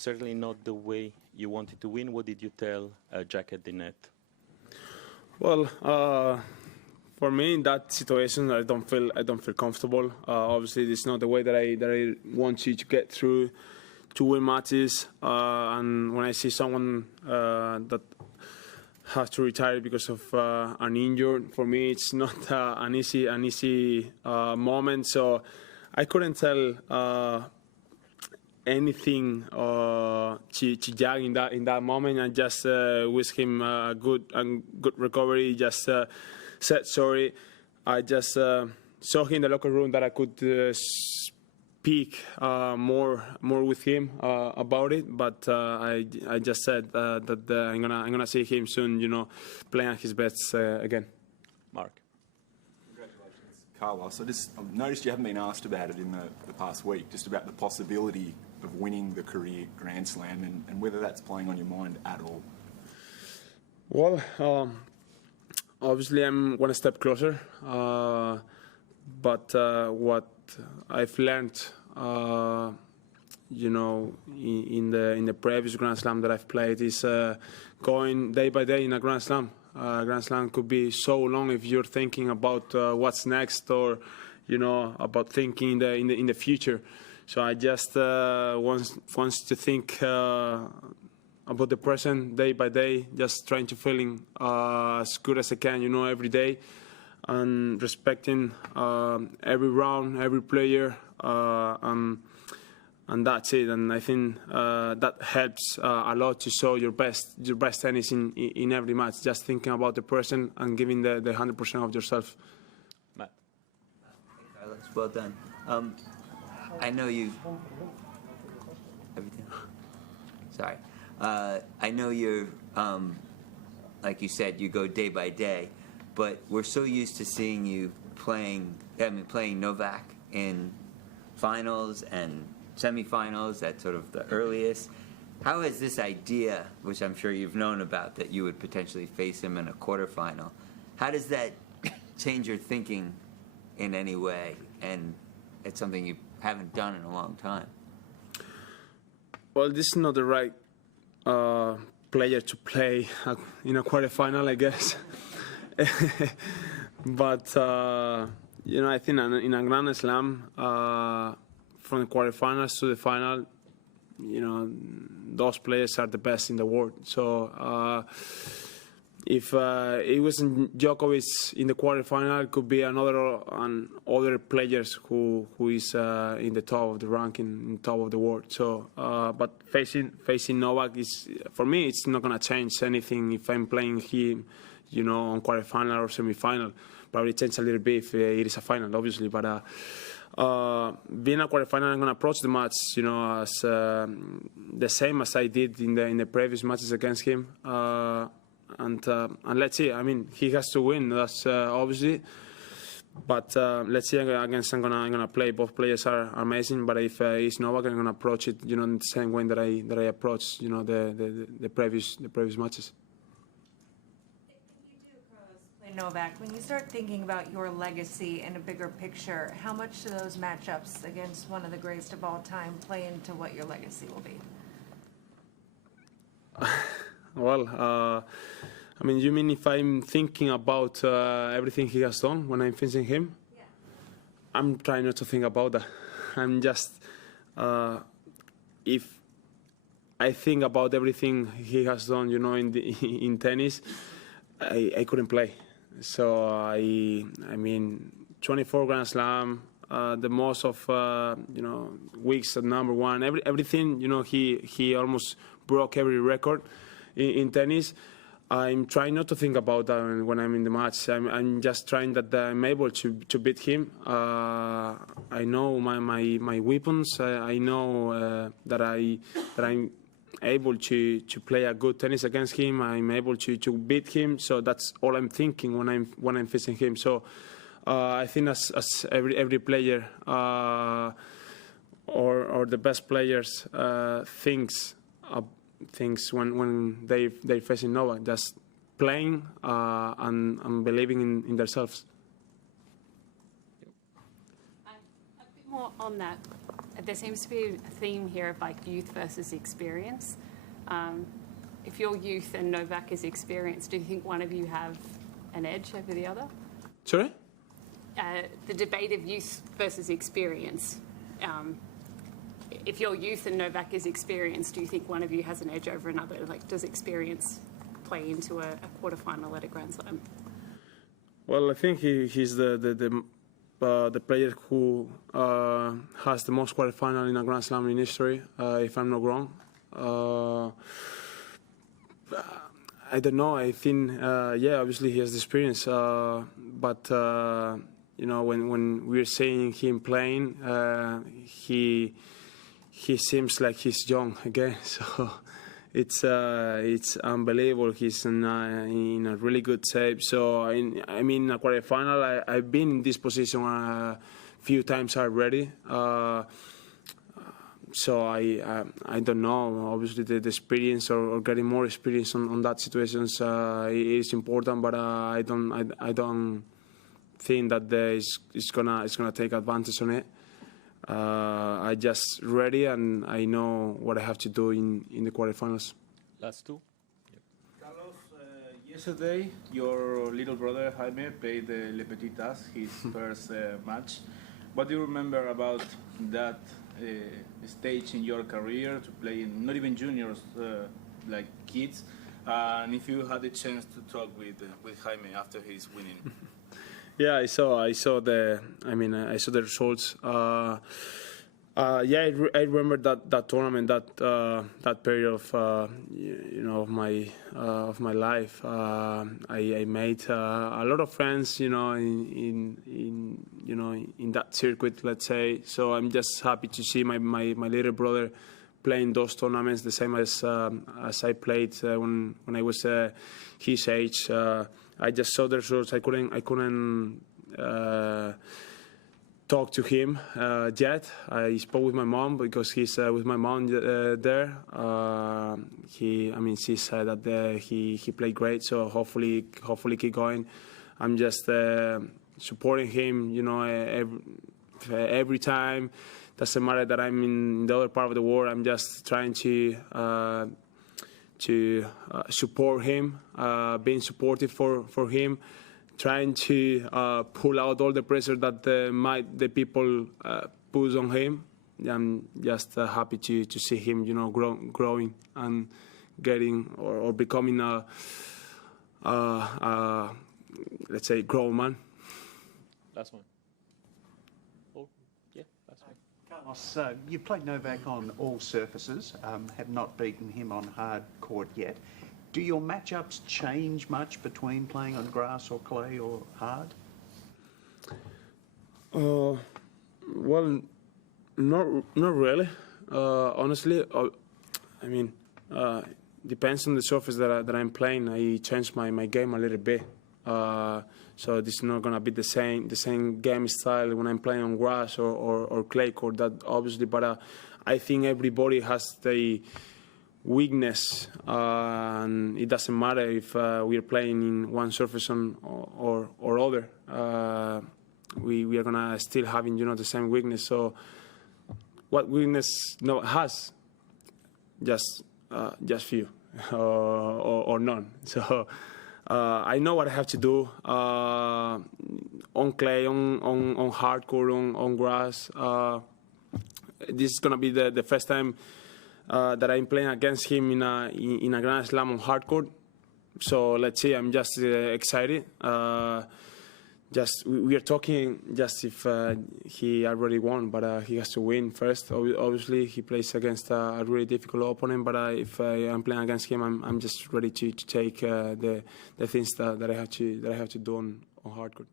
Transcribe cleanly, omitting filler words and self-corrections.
certainly not the way you wanted to win. What did you tell Jack at the net? Well, for me in that situation, I don't feel comfortable. Obviously, it's not the way that I want you to get through to win matches. And when I see someone that has to retire because of an injury, for me it's not an easy moment. So I couldn't tell anything to Jack in that moment. I just wish him a good recovery. Just said sorry. I just saw him in the locker room that I could speak more with him about it. But I just said that I'm gonna see him soon. Playing at his best again. Mark. Congratulations, Carlos. I've noticed you haven't been asked about it in the past week, just about the possibility of winning the career Grand Slam and whether that's playing on your mind at all. Well, obviously I'm one step closer, but what I've learned, in the previous Grand Slam that I've played is going day by day in a Grand Slam. Grand Slam could be so long if you're thinking about what's next or, about thinking in the future. So I just wants to think about the present day by day, just trying to feeling as good as I can, every day, and respecting every round, every player, and that's it. And I think that helps a lot to show your best tennis in every match. Just thinking about the present and giving the 100% of yourself. Matt. Carlos, well done. I know you. Everything. Sorry. I know you're, like you said, you go day by day, but we're so used to seeing you playing Novak in finals and semifinals at sort of the earliest. How has this idea, which I'm sure you've known about, that you would potentially face him in a quarterfinal, how does that change your thinking in any way? And it's something you haven't done in a long time. Well, this is not the right player to play in a quarterfinal, I guess. But I think in a Grand Slam, from the quarterfinals to the final, those players are the best in the world. So if it wasn't Djokovic in the quarterfinal, it could be other players who is in the top of the ranking, in top of the world. So, but facing Novak is, for me, it's not gonna change anything if I'm playing him, on quarterfinal or semifinal. Probably change a little bit if it is a final, obviously. But being a quarterfinal, I'm gonna approach the match, as the same as I did in the previous matches against him. And let's see. I mean, he has to win. That's obviously. But let's see against I'm gonna play. Both players are amazing. But if it's Novak, I'm gonna approach it, in the same way that I approach, the previous matches. Novak, when you start thinking about your legacy in a bigger picture, how much do those matchups against one of the greatest of all time play into what your legacy will be? Well, you mean if I'm thinking about everything he has done when I'm facing him? Yeah. I'm trying not to think about that. I'm just, if I think about everything he has done, in tennis, I couldn't play. So I mean, 24 Grand Slam, the most of weeks at number one. Everything, he almost broke every record in tennis. I'm trying not to think about that when I'm in the match. I'm just trying that I'm able to beat him. I know my weapons. I know that I'm able to play a good tennis against him. I'm able to beat him. So that's all I'm thinking when I'm facing him. So I think as every player or the best players thinks when they're facing Novak, just playing and believing in themselves. A bit more on that. there seems to be a theme here of like youth versus experience. If you're youth and Novak is experience, do you think one of you have an edge over the other? Sorry? The debate of youth versus experience. If you're youth and Novak is experience, do you think one of you has an edge over another? Like, does experience play into a quarterfinal at a Grand Slam? Well, I think he's the player who has the most quarterfinal in a Grand Slam in history, if I'm not wrong. I don't know. I think, obviously he has the experience, but you know, when we're seeing him playing, he seems like he's young again. So it's unbelievable. He's in a really good shape. So I mean, a quarterfinal. I've been in this position a few times already. So I don't know. Obviously, the experience or getting more experience on that situations is important. But I don't think that it's gonna take advantage on it. I just ready and I know what I have to do in the quarterfinals. Last two. Carlos, yesterday your little brother Jaime played the Le Petit As, his first match. What do you remember about that stage in your career to play in not even juniors, like kids? And if you had the chance to talk with Jaime after his winning. Yeah, I saw the results. I remember that tournament, that period of my life. I made a lot of friends, in that circuit, let's say. So I'm just happy to see my little brother playing those tournaments the same as I played when I was his age. I just saw the results. I couldn't talk to him yet. I spoke with my mom because he's with my mom there. She said that he played great. So hopefully keep going. I'm just supporting him. Every time. Doesn't matter that I'm in the other part of the world. I'm just trying to support him, being supportive for him, trying to pull out all the pressure that the people put on him. I'm just happy to see him, growing and getting or becoming let's say, grown man. Last one. Oh, yeah, last one. Carlos, you've played Novak on all surfaces, have not beaten him on hard court yet. Do your matchups change much between playing on grass or clay or hard? Well, not really. Honestly, depends on the surface that I'm playing. I change my game a little bit. So this is not gonna be the same game style when I'm playing on grass or clay court. That obviously, but I think everybody has the weakness, and it doesn't matter if we're playing in one surface or other. We are gonna still having the same weakness. So what weakness has? Just few or none. So. I know what I have to do on clay, on hard court, on grass. This is gonna be the first time that I'm playing against him in a Grand Slam on hard court. So let's see. I'm just excited. We are talking just if he already won, but he has to win first. Obviously, he plays against a really difficult opponent. But if I'm playing against him, I'm just ready to take the things that I have to do on hard court.